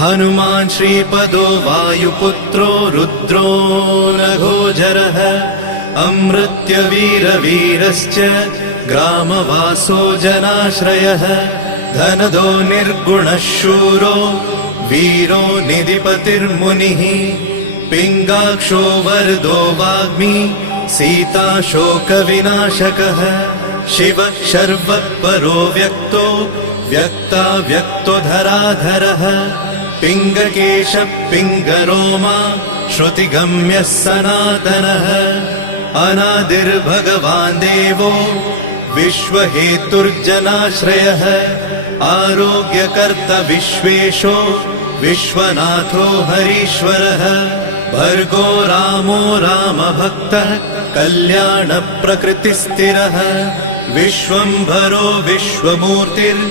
हनुमान् श्रीपदो वायुपुत्रो रुद्रो नघोजरः अमृत्यवीरवीरश्च ग्रामवासो जनाश्रयः धनदो निर्गुणः शूरो वीरो निधिपतिर्मुनिः पिङ्गाक्षो वरदो वाग्मी सीता शोकविनाशकः शिवः शर्वः परो व्यक्तो व्यक्तो धराधरः पिङ्गकेशः पिङ्गरोमा श्रुतिगम्यः सनातनः अनादिर्भगवान् देवो विश्वहेतुर्जनाश्रयः आरोग्यकर्ता विश्वेशो विश्वनाथो हरीश्वरः भर्गो रामो रामभक्तः कल्याणप्रकृतिस्थिरः विश्वम्भरो विश्वमूर्तिर्